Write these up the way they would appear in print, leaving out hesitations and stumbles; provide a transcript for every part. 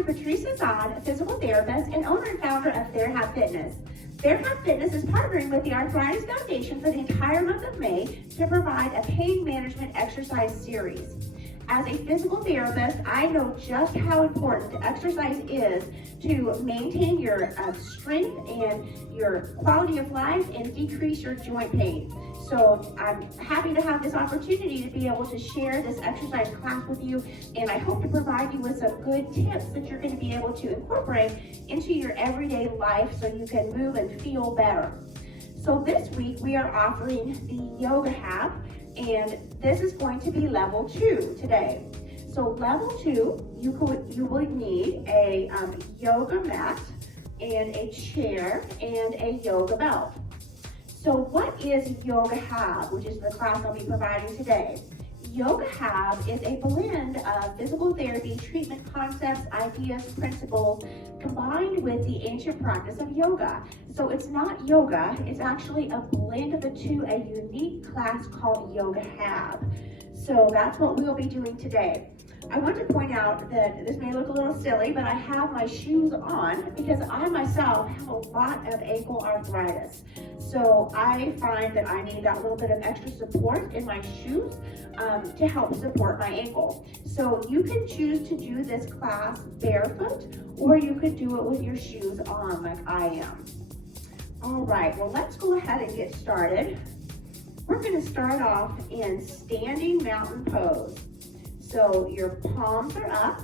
Dr. Patrice Azad, a physical therapist and owner and founder of TherHab Fitness. TherHab Fitness is partnering with the Arthritis Foundation for the entire month of May to provide a pain management exercise series. As a physical therapist, I know just how important exercise is to maintain your strength and your quality of life and decrease your joint pain. So I'm happy to have this opportunity to be able to share this exercise class with you, and I hope to provide you with some good tips that you're going to be able to incorporate into your everyday life so you can move and feel better. So this week we are offering the Yoga Hab, and this is going to be level 2 today. So level 2, you will need a yoga mat and a chair and a yoga belt. So what is Yoga Hab, which is the class I'll be providing today? Yoga Hab is a blend of physical therapy treatment concepts, ideas, principles, combined with the ancient practice of yoga. So it's not yoga, it's actually a blend of the two, a unique class called Yoga Hab. So that's what we'll be doing today. I want to point out that this may look a little silly, but I have my shoes on because I myself have a lot of ankle arthritis. So I find that I need that little bit of extra support in my shoes to help support my ankle. So you can choose to do this class barefoot, or you could do it with your shoes on like I am. All right, well, let's go ahead and get started. We're going to start off in standing mountain pose. So your palms are up,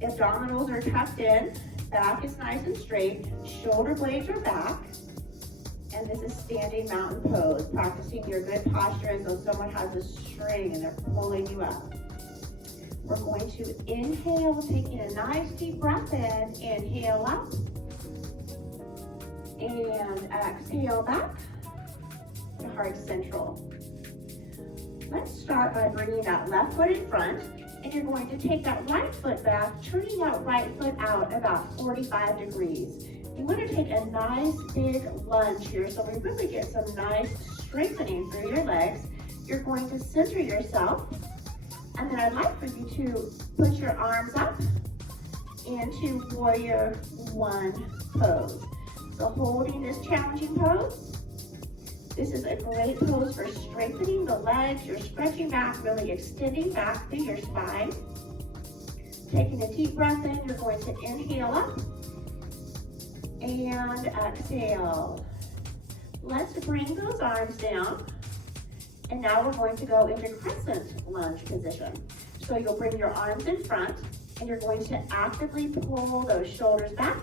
abdominals are tucked in, back is nice and straight, shoulder blades are back, and this is standing mountain pose, practicing your good posture as though someone has a string and they're pulling you up. We're going to inhale, taking a nice deep breath in, inhale up, and exhale back to heart central. Let's start by bringing that left foot in front, and you're going to take that right foot back, turning that right foot out about 45 degrees. You want to take a nice big lunge here so we really get some nice strengthening through your legs. You're going to center yourself, and then I'd like for you to put your arms up into warrior 1 pose. So holding this challenging pose. This is a great pose for strengthening the legs. You're stretching back, really extending back through your spine. Taking a deep breath in, you're going to inhale up and exhale. Let's bring those arms down. And now we're going to go into Crescent Lunge position. So you'll bring your arms in front, and you're going to actively pull those shoulders back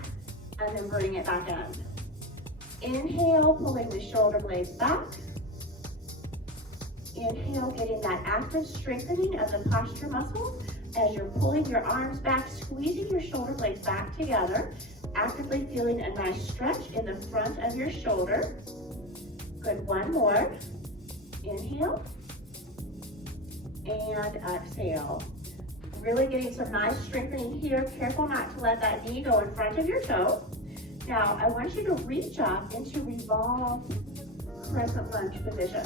and then bring it back in. Inhale, pulling the shoulder blades back. Inhale, getting that active strengthening of the posture muscles as you're pulling your arms back, squeezing your shoulder blades back together, actively feeling a nice stretch in the front of your shoulder. Good, one more. Inhale and exhale. Really getting some nice strengthening here. Careful not to let that knee go in front of your toe. Now, I want you to reach up into revolve crescent lunge position.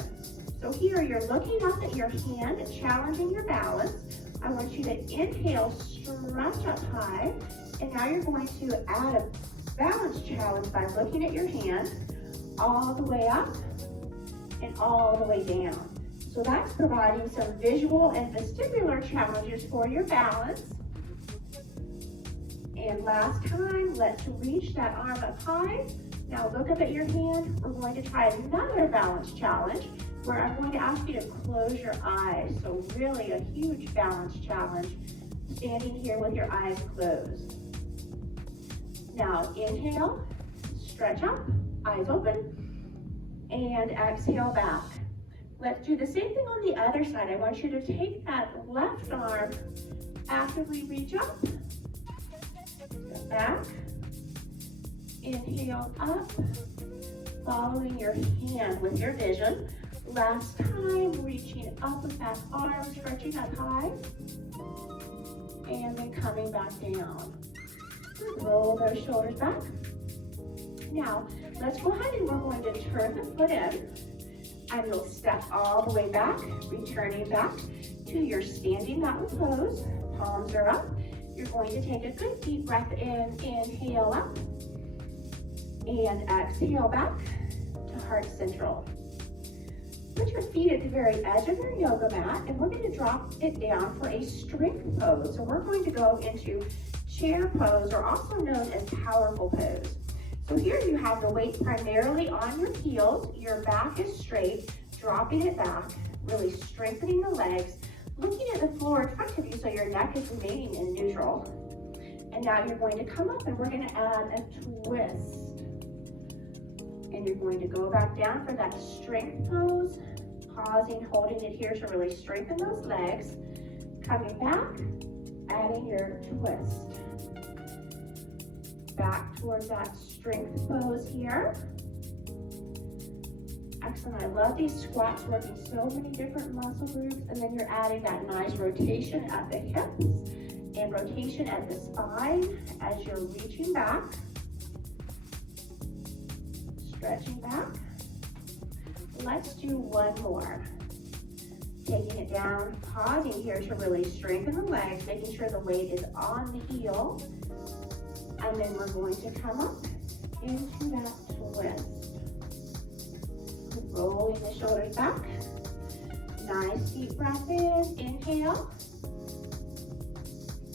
So here, you're looking up at your hand, challenging your balance. I want you to inhale, stretch up high, and now you're going to add a balance challenge by looking at your hand all the way up and all the way down. So that's providing some visual and vestibular challenges for your balance. And last time, let's reach that arm up high. Now look up at your hand. We're going to try another balance challenge where I'm going to ask you to close your eyes. So really a huge balance challenge, standing here with your eyes closed. Now inhale, stretch up, eyes open, and exhale back. Let's do the same thing on the other side. I want you to take that left arm, actively reach up, back, inhale up, following your hand with your vision. Last time, reaching up with that arm, stretching up high, and then coming back down. Roll those shoulders back. Now, let's go ahead and we're going to turn the foot in, and you'll step all the way back, returning back to your standing mountain pose. Palms are up. You're going to take a good deep breath in, inhale up, and exhale back to heart central. Put your feet at the very edge of your yoga mat, and we're going to drop it down for a strength pose. So we're going to go into chair pose, or also known as powerful pose. So here you have the weight primarily on your heels, your back is straight, dropping it back, really strengthening the legs, looking at the floor in front of you so your neck is remaining in neutral. And now you're going to come up and we're going to add a twist. And you're going to go back down for that strength pose, pausing, holding it here to really strengthen those legs. Coming back, adding your twist. Back towards that strength pose here. Excellent. I love these squats, working so many different muscle groups, and then you're adding that nice rotation at the hips and rotation at the spine as you're reaching back, stretching back. Let's do one more. Taking it down, pausing here to really strengthen the legs, making sure the weight is on the heel, and then we're going to come up into that twist. Rolling the shoulders back. Nice deep breath in, inhale,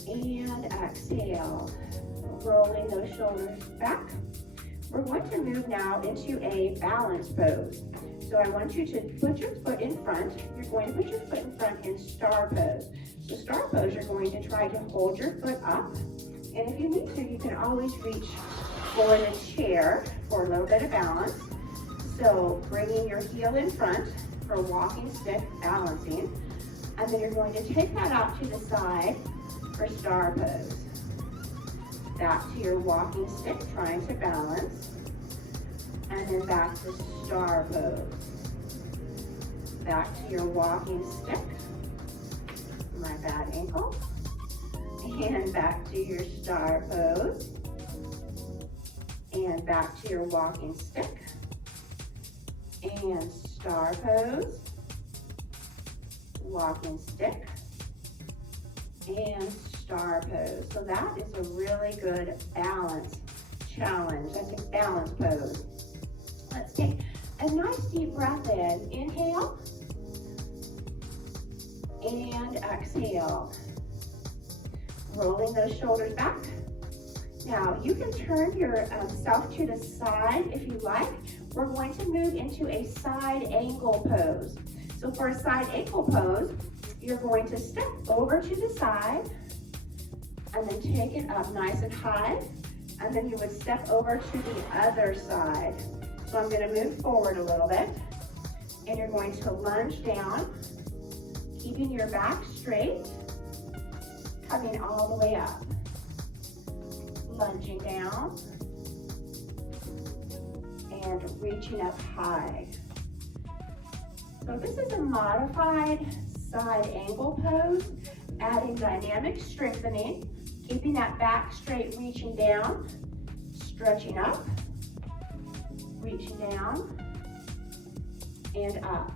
and exhale. Rolling those shoulders back. We're going to move now into a balance pose. So I want you to put your foot in front. You're going to put your foot in front in star pose. So star pose, you're going to try to hold your foot up. And if you need to, you can always reach for the chair for a little bit of balance. So bringing your heel in front for walking stick balancing, and then you're going to take that out to the side for star pose. Back to your walking stick, trying to balance, and then back to star pose. Back to your walking stick, my bad ankle, and back to your star pose, and back to your walking stick, and star pose, walking stick, and star pose. So that is a really good balance challenge. That's a balance pose. Let's take a nice deep breath in. Inhale, and exhale. Rolling those shoulders back. Now, you can turn yourself to the side if you like. We're going to move into a side angle pose. So for a side angle pose, you're going to step over to the side and then take it up nice and high. And then you would step over to the other side. So I'm going to move forward a little bit. And you're going to lunge down, keeping your back straight, coming all the way up. Lunging down and reaching up high. So this is a modified side angle pose, adding dynamic strengthening, keeping that back straight, reaching down, stretching up, reaching down, and up.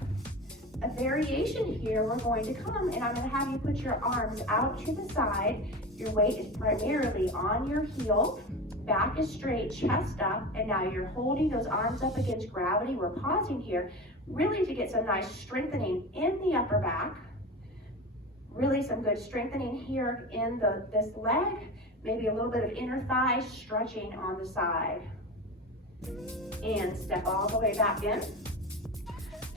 A variation here, we're going to come and I'm going to have you put your arms out to the side. Your weight is primarily on your heel, back is straight, chest up, and now you're holding those arms up against gravity. We're pausing here, really to get some nice strengthening in the upper back. Really some good strengthening here in this leg, maybe a little bit of inner thigh stretching on the side. And step all the way back in.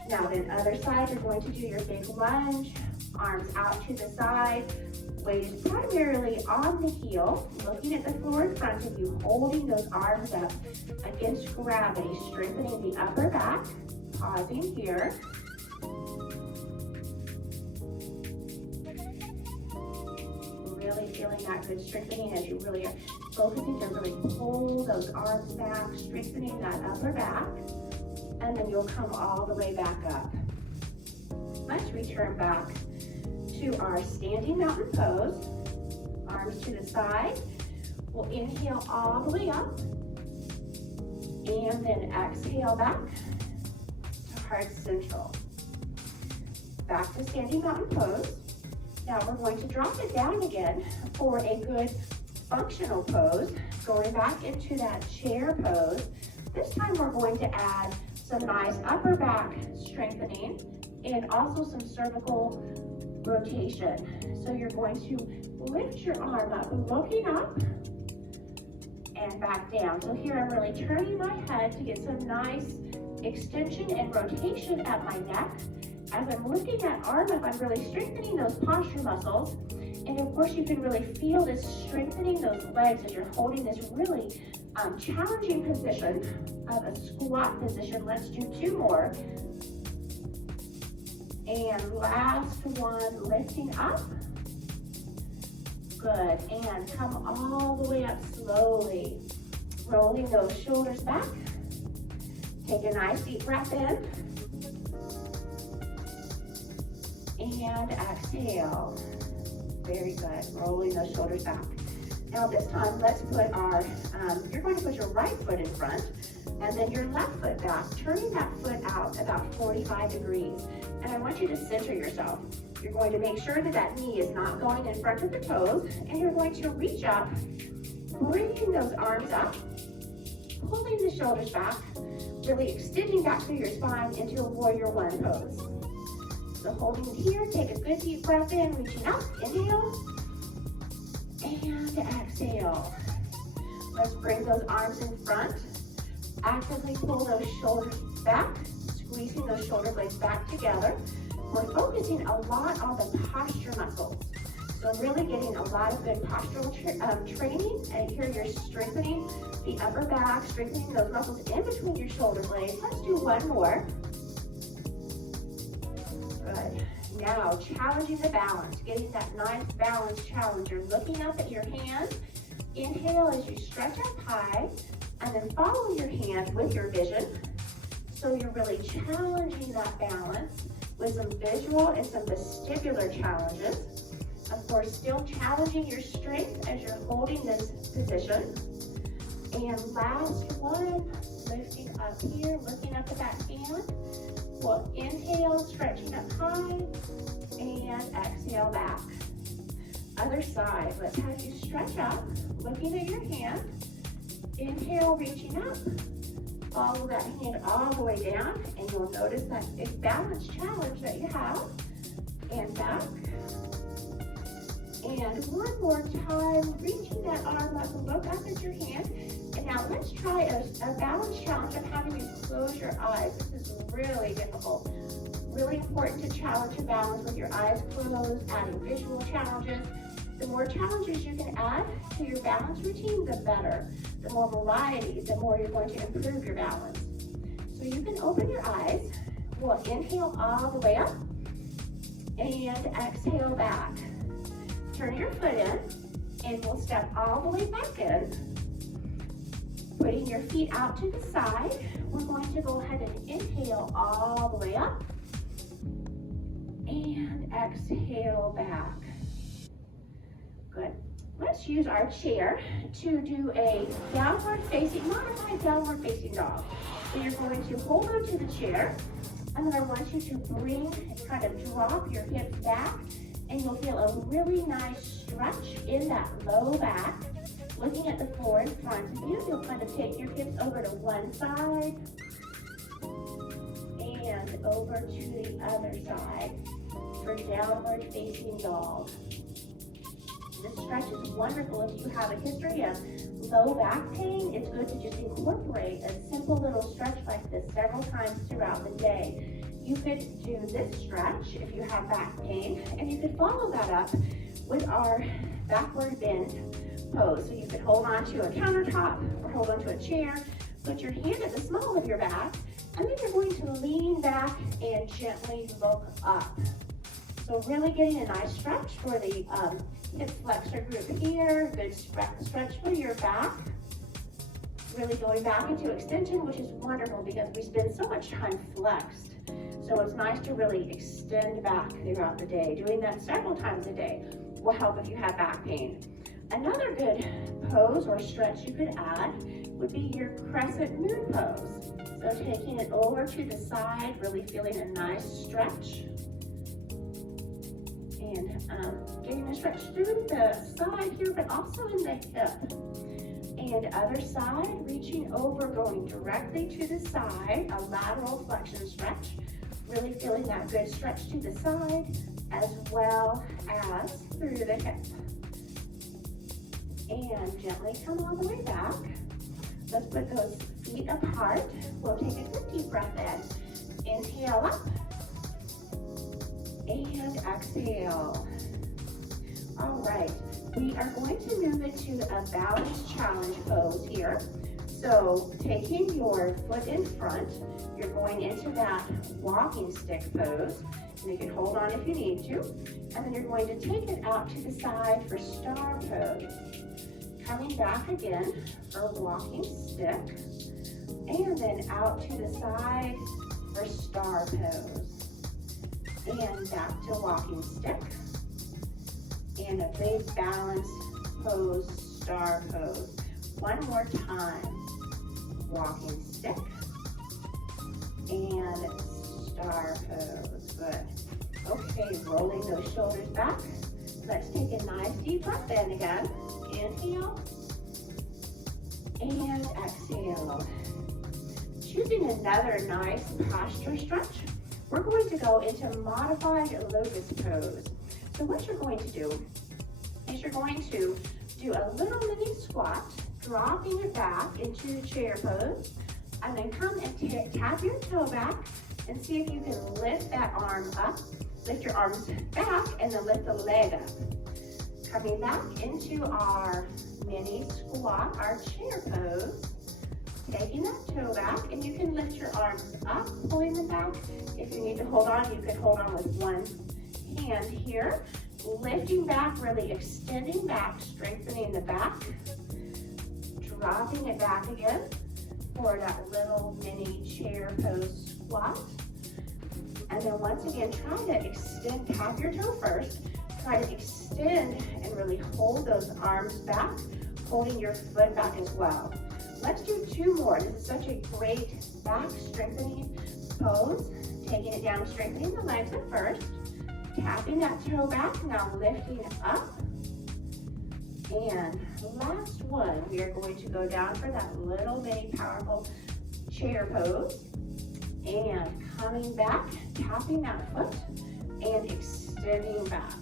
Now then, other side, you're going to do your big lunge, arms out to the side. Weight is primarily on the heel, looking at the floor in front of you, holding those arms up against gravity, strengthening the upper back, pausing here. Really feeling that good strengthening as you really are focusing to really pull those arms back, strengthening that upper back, and then you'll come all the way back up. Let's return back to our standing mountain pose. Arms to the side. We'll inhale all the way up, and then exhale back to heart central. Back to standing mountain pose. Now we're going to drop it down again for a good functional pose, going back into that chair pose. This time we're going to add some nice upper back strengthening and also some cervical rotation. So you're going to lift your arm up, looking up and back down. So here I'm really turning my head to get some nice extension and rotation at my neck. As I'm lifting that arm up, I'm really strengthening those posture muscles. And of course, you can really feel this strengthening those legs as you're holding this really challenging position of a squat position. Let's do 2 more. And last one, lifting up. Good, and come all the way up slowly. Rolling those shoulders back. Take a nice deep breath in. And exhale. Very good, rolling those shoulders back. Now this time, let's put our, you're going to put your right foot in front and then your left foot back, turning that foot out about 45 degrees. And I want you to center yourself. You're going to make sure that that knee is not going in front of the toes, and you're going to reach up, bringing those arms up, pulling the shoulders back, really extending back through your spine into a warrior 1 pose. So holding it here, take a good deep breath in, reaching up, inhale, and exhale. Let's bring those arms in front. Actively pull those shoulders back, squeezing those shoulder blades back together. We're focusing a lot on the posture muscles. So really getting a lot of good postural training. And here you're strengthening the upper back, strengthening those muscles in between your shoulder blades. Let's do 1 more. Good. Now, challenging the balance, getting that nice balance challenge. You're looking up at your hands. Inhale as you stretch up high, and then follow your hand with your vision. So you're really challenging that balance with some visual and some vestibular challenges. Of course, still challenging your strength as you're holding this position. And last one, lifting up here, looking up at that hand. We'll inhale, stretching up high, and exhale back. Other side, let's have you stretch up, looking at your hand. Inhale, reaching up. Follow that hand all the way down, and you'll notice that big balance challenge that you have. And back. And one more time, reaching that arm up, look up at your hand. And now let's try a balance challenge of having you close your eyes. This is really difficult. Really important to challenge your balance with your eyes closed, adding visual challenges. The more challenges you can add to your balance routine, the better. The more variety, the more you're going to improve your balance. So you can open your eyes. We'll inhale all the way up and exhale back. Turn your foot in and we'll step all the way back in. Putting your feet out to the side, we're going to go ahead and inhale all the way up and exhale back. Good. Let's use our chair to do a modified downward facing dog. So you're going to hold on to the chair, and then I want you to kind of drop your hips back, and you'll feel a really nice stretch in that low back. Looking at the floor in front of you, you'll kind of take your hips over to one side and over to the other side for downward facing dog. This stretch is wonderful if you have a history of low back pain. It's good to just incorporate a simple little stretch like this several times throughout the day. You could do this stretch if you have back pain, and you could follow that up with our backward bend pose. So you could hold on to a countertop or hold on to a chair, put your hand at the small of your back, and then you're going to lean back and gently look up. So really getting a nice stretch for the hip flexor group here, good stretch for your back. Really going back into extension, which is wonderful because we spend so much time flexed. So it's nice to really extend back throughout the day. Doing that several times a day will help if you have back pain. Another good pose or stretch you could add would be your crescent moon pose. So taking it over to the side, really feeling a nice stretch. And getting a stretch through the side here, but also in the hip. And other side, reaching over, going directly to the side, a lateral flexion stretch. Really feeling that good stretch to the side, as well as through the hip. And gently come all the way back. Let's put those feet apart. We'll take a good deep breath in. Inhale up. And exhale. All right, we are going to move into a balance challenge pose here. So taking your foot in front, you're going into that walking stick pose. And you can hold on if you need to. And then you're going to take it out to the side for star pose. Coming back again for walking stick. And then out to the side for star pose. And back to walking stick. And a big balance pose, star pose. One more time. Walking stick. And star pose. Good. Okay, rolling those shoulders back. Let's take a nice deep breath in again. Inhale. And exhale. Choosing another nice posture stretch. We're going to go into modified locust pose. So what you're going to do is you're going to do a little mini squat, dropping it back into the chair pose, and then come and tap your toe back and see if you can lift that arm up. Lift your arms back and then lift the leg up. Coming back into our mini squat, our chair pose. Taking that toe back, and you can lift your arms up, pulling them back. If you need to hold on, you can hold on with one hand here. Lifting back, really extending back, strengthening the back. Dropping it back again for that little mini chair pose squat. And then once again, try to extend, tap your toe first. Try to extend and really hold those arms back, holding your foot back as well. Let's do two more. This is such a great back strengthening pose. Taking it down, strengthening the legs at first. Tapping that toe back, now lifting it up. And last one, we are going to go down for that little mini powerful chair pose. And coming back, tapping that foot, and extending back.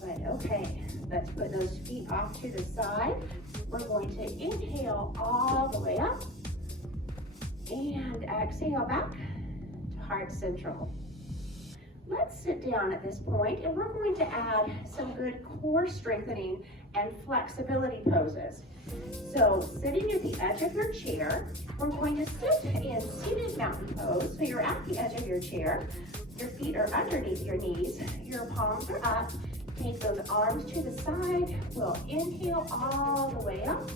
Good, okay. Let's put those feet off to the side. We're going to inhale all the way up and exhale back to heart central. Let's sit down at this point, and we're going to add some good core strengthening and flexibility poses. So sitting at the edge of your chair, we're going to sit in seated mountain pose. So you're at the edge of your chair, your feet are underneath your knees, your palms are up. Take those arms to the side. We'll inhale all the way up.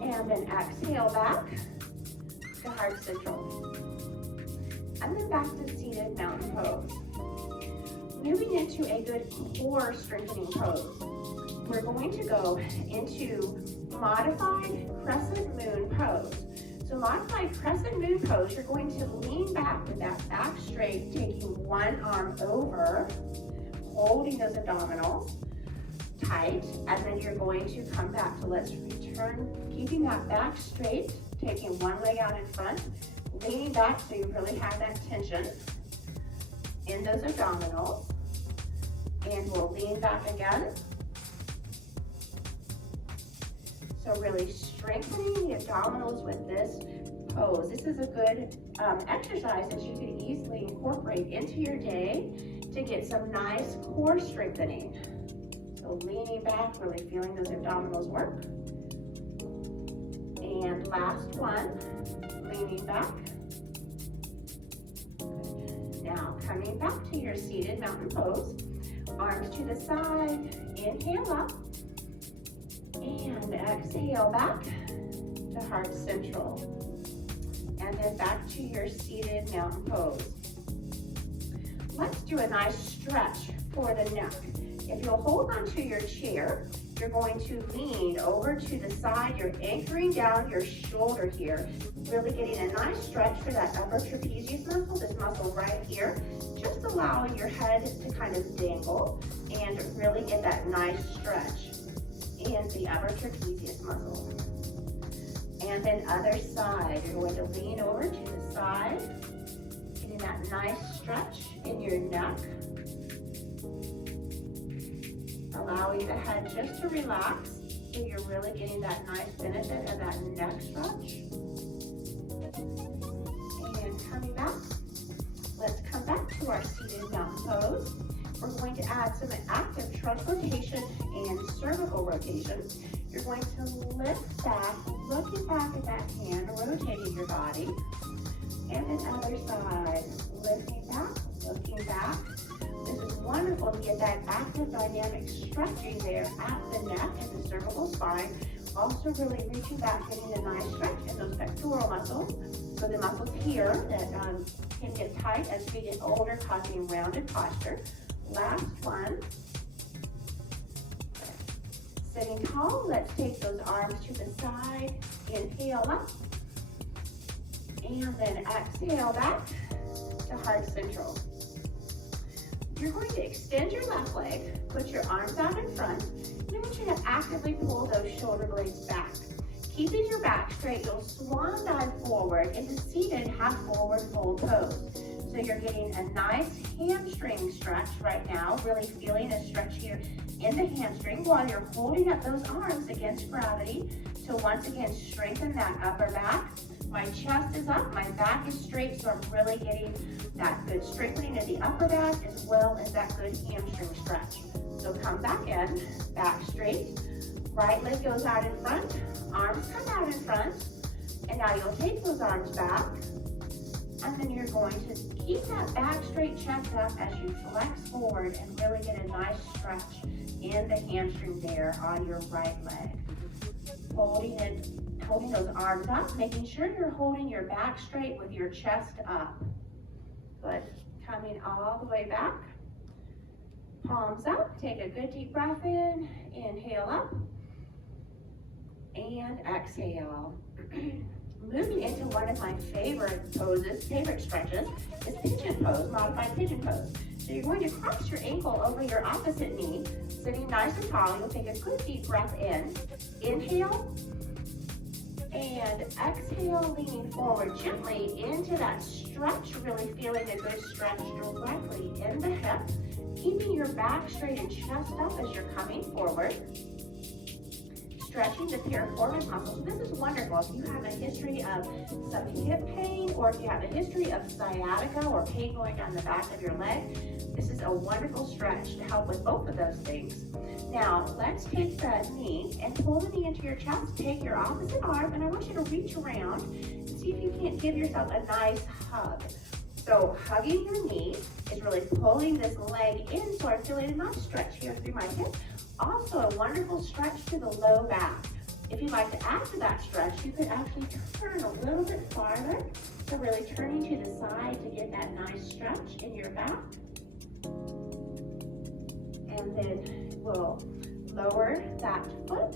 And then exhale back to heart central. And then back to seated mountain pose. Moving into a good core strengthening pose. We're going to go into modified crescent moon pose. So modified crescent moon pose, you're going to lean back with that back straight, taking one arm over, holding those abdominals tight, and then you're going to come back. So let's return, keeping that back straight, taking one leg out in front, leaning back so you really have that tension in those abdominals. And we'll lean back again. So really strengthening the abdominals with this pose. This is a good exercise that you can easily incorporate into your day to get some nice core strengthening. So leaning back, really feeling those abdominals work. And last one, leaning back. Now coming back to your seated mountain pose. Arms to the side, inhale up, and exhale back to heart central. And then back to your seated mountain pose. Let's do a nice stretch for the neck. If you'll hold onto your chair, you're going to lean over to the side. You're anchoring down your shoulder here. Really getting a nice stretch for that upper trapezius muscle, this muscle right here. Just allowing your head to kind of dangle and really get that nice stretch in the upper trapezius muscle. And then other side, you're going to lean over to the side, getting that nice stretch in your neck. Allowing the head just to relax, so you're really getting that nice benefit of that neck stretch. And coming back, let's come back to our seated mountain pose. We're going to add some active trunk rotation and cervical rotation. You're going to lift back, looking back at that hand, rotating your body. And then other side, lifting back, looking back. This is wonderful to get that active dynamic stretching there at the neck and the cervical spine. Also really reaching back, getting a nice stretch in those pectoral muscles. So the muscles here that can get tight as we get older, causing rounded posture. Last one. Sitting tall, let's take those arms to the side. Inhale up. And then exhale back to heart central. You're going to extend your left leg, put your arms out in front, and I want you to actively pull those shoulder blades back. Keeping your back straight, you'll swan dive forward into seated half forward fold pose. So you're getting a nice hamstring stretch right now, really feeling a stretch here in the hamstring while you're holding up those arms against gravity to once again strengthen that upper back. My chest is up, my back is straight, so I'm really getting that good strengthening of the upper back as well as that good hamstring stretch. So come back in, back straight, right leg goes out in front, arms come out in front, and now you'll take those arms back, and then you're going to keep that back straight, chest up as you flex forward and really get a nice stretch in the hamstring there on your right leg. Holding those arms up, making sure you're holding your back straight with your chest up. Good. Coming all the way back. Palms up. Take a good deep breath in. Inhale up. And exhale. Moving into one of my favorite poses, favorite stretches, is pigeon pose, modified pigeon pose. So you're going to cross your ankle over your opposite knee, sitting nice and tall. You'll take a good deep breath in. Inhale. And exhale, leaning forward gently into that stretch, really feeling a good stretch directly in the hip, keeping your back straight and chest up as you're coming forward. Stretching the piriformis muscles. This is wonderful if you have a history of some hip pain or if you have a history of sciatica or pain going down the back of your leg. This is a wonderful stretch to help with both of those things. Now, let's take the knee and pull the knee into your chest. Take your opposite arm, and I want you to reach around and see if you can't give yourself a nice hug. So, hugging your knee is really pulling this leg in, so I'm feeling a nice stretch here through my hip. Also, a wonderful stretch to the low back. If you'd like to add to that stretch, you could actually turn a little bit farther. So really turning to the side to get that nice stretch in your back. And then we'll lower that foot.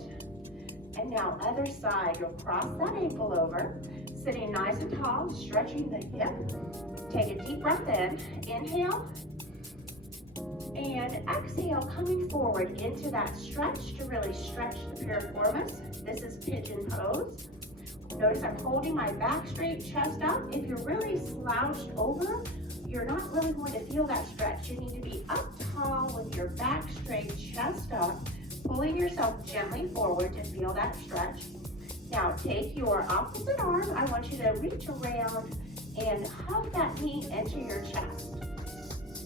And now other side, you'll cross that ankle over, sitting nice and tall, stretching the hip. Take a deep breath in. Inhale. And exhale, coming forward into that stretch to really stretch the piriformis. This is pigeon pose. Notice I'm holding my back straight, chest up. If you're really slouched over, you're not really going to feel that stretch. You need to be up tall with your back straight, chest up, pulling yourself gently forward to feel that stretch. Now take your opposite arm. I want you to reach around and hug that knee into your chest.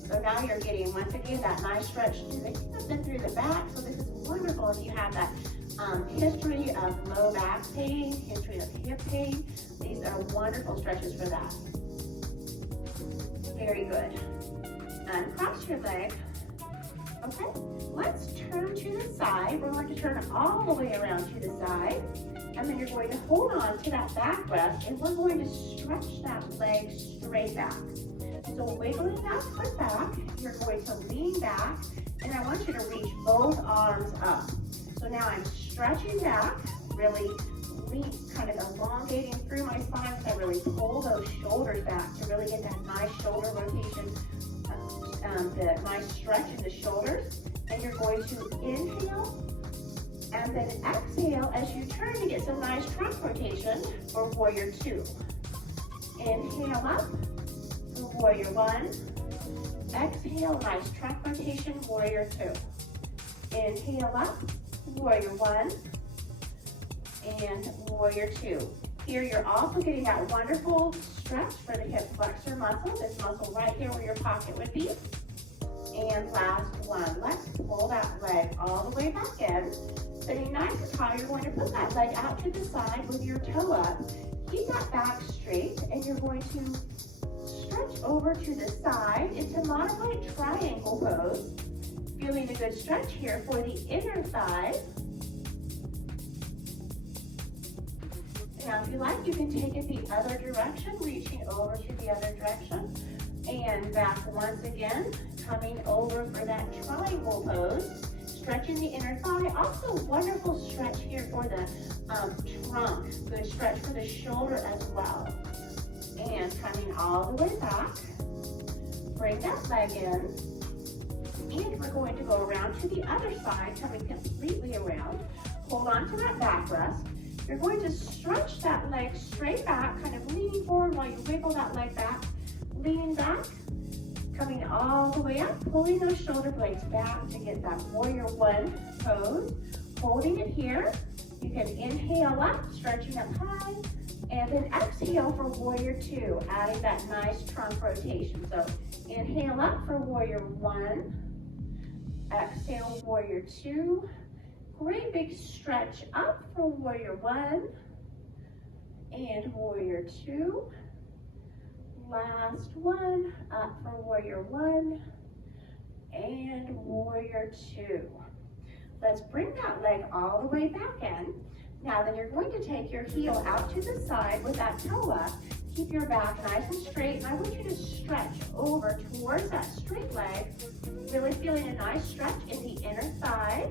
So now you're getting, once again, that nice stretch through the hip and through the back. So this is wonderful if you have that history of low back pain, history of hip pain. These are wonderful stretches for that. Very good. Uncross your leg. Okay, let's turn to the side. We're going to turn all the way around to the side. And then you're going to hold on to that back rest, and we're going to stretch that leg straight back. So wiggling that foot back, you're going to lean back, and I want you to reach both arms up. So now I'm stretching back, really kind of elongating through my spine as I really pull those shoulders back to really get that nice shoulder rotation, the nice stretch in the shoulders. And you're going to inhale and then exhale as you turn to get some nice trunk rotation for warrior two. Inhale up for warrior one. Exhale, nice trunk rotation, warrior two. Inhale up, warrior one, and warrior two. Here you're also getting that wonderful stretch for the hip flexor muscle, this muscle right here where your pocket would be. And last one, let's pull that leg all the way back in. Sitting nice and tall, you're going to put that leg out to the side with your toe up. Keep that back straight, and you're going to stretch over to the side into modified triangle pose. Feeling a good stretch here for the inner thigh. Now, if you like, you can take it the other direction, reaching over to the other direction. And back once again, coming over for that triangle pose. Stretching the inner thigh. Also, wonderful stretch here for the trunk. Good stretch for the shoulder as well. And coming all the way back. Bring that leg in. And we're going to go around to the other side, coming completely around. Hold on to that back rest. You're going to stretch that leg straight back, kind of leaning forward while you wiggle that leg back. Lean back, coming all the way up, pulling those shoulder blades back to get that warrior one pose. Holding it here. You can inhale up, stretching up high, and then exhale for warrior two, adding that nice trunk rotation. So inhale up for warrior one. Exhale, warrior two. Great big stretch up for warrior one and warrior two. Last one, up for warrior one and warrior two. Let's bring that leg all the way back in. Now then you're going to take your heel out to the side with that toe up. Keep your back nice and straight, and I want you to stretch over towards that straight leg, really feeling a nice stretch in the inner thigh.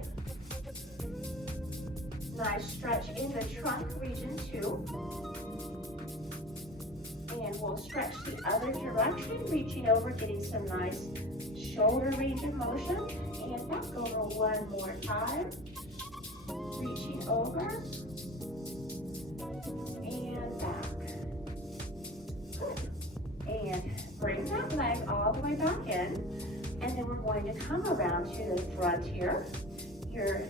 Nice stretch in the trunk region too. And we'll stretch the other direction, reaching over, getting some nice shoulder range of motion. And back over one more time. Reaching over. And back. Good. And bring that leg all the way back in. And then we're going to come around to the front here. Your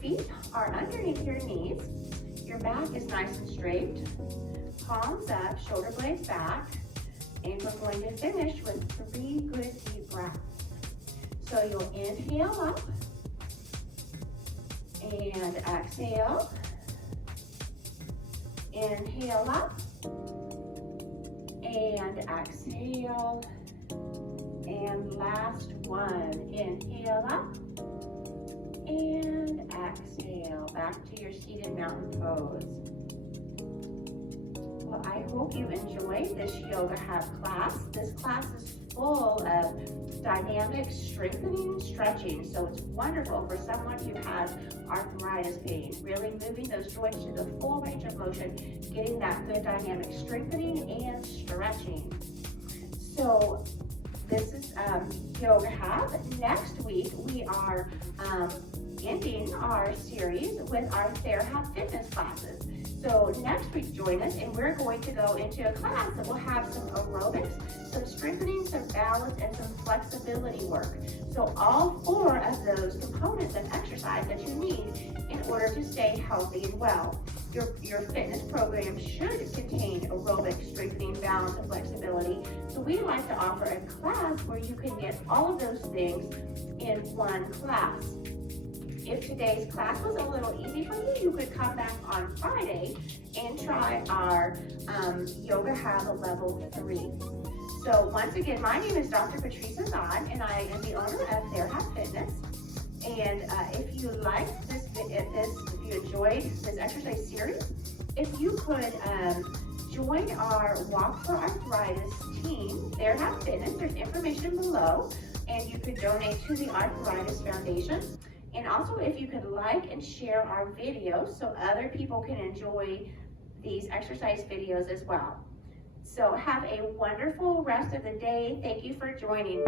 feet are underneath your knees. Your back is nice and straight. Palms up, shoulder blades back. And we're going to finish with 3 good deep breaths. So you'll inhale up. And exhale. Inhale up. And exhale. And last one. Inhale up. And exhale, back to your seated mountain pose. Well, I hope you enjoyed this Yoga Hab class. This class is full of dynamic strengthening and stretching, so it's wonderful for someone who has arthritis pain, really moving those joints to the full range of motion, getting that good dynamic strengthening and stretching. So this is Yoga Hab. Next week, we are ending our series with our TherHab Fitness classes. So next week, join us, and we're going to go into a class that will have some aerobics, some strengthening, some balance, and some flexibility work. So all 4 of those components of exercise that you need in order to stay healthy and well. Your fitness program should contain aerobic, strengthening, balance, and flexibility. So we like to offer a class where you can get all of those things in one class. If today's class was a little easy for you, you could come back on Friday and try our Yoga Hab Level 3. So once again, my name is Dr. Patrice Azad, and I am the owner of TherHab Fitness. And if you liked this, if you enjoyed this exercise series, if you could join our Walk for Arthritis team, TherHab Fitness, there's information below, and you could donate to the Arthritis Foundation. And also if you could like and share our videos so other people can enjoy these exercise videos as well. So have a wonderful rest of the day. Thank you for joining.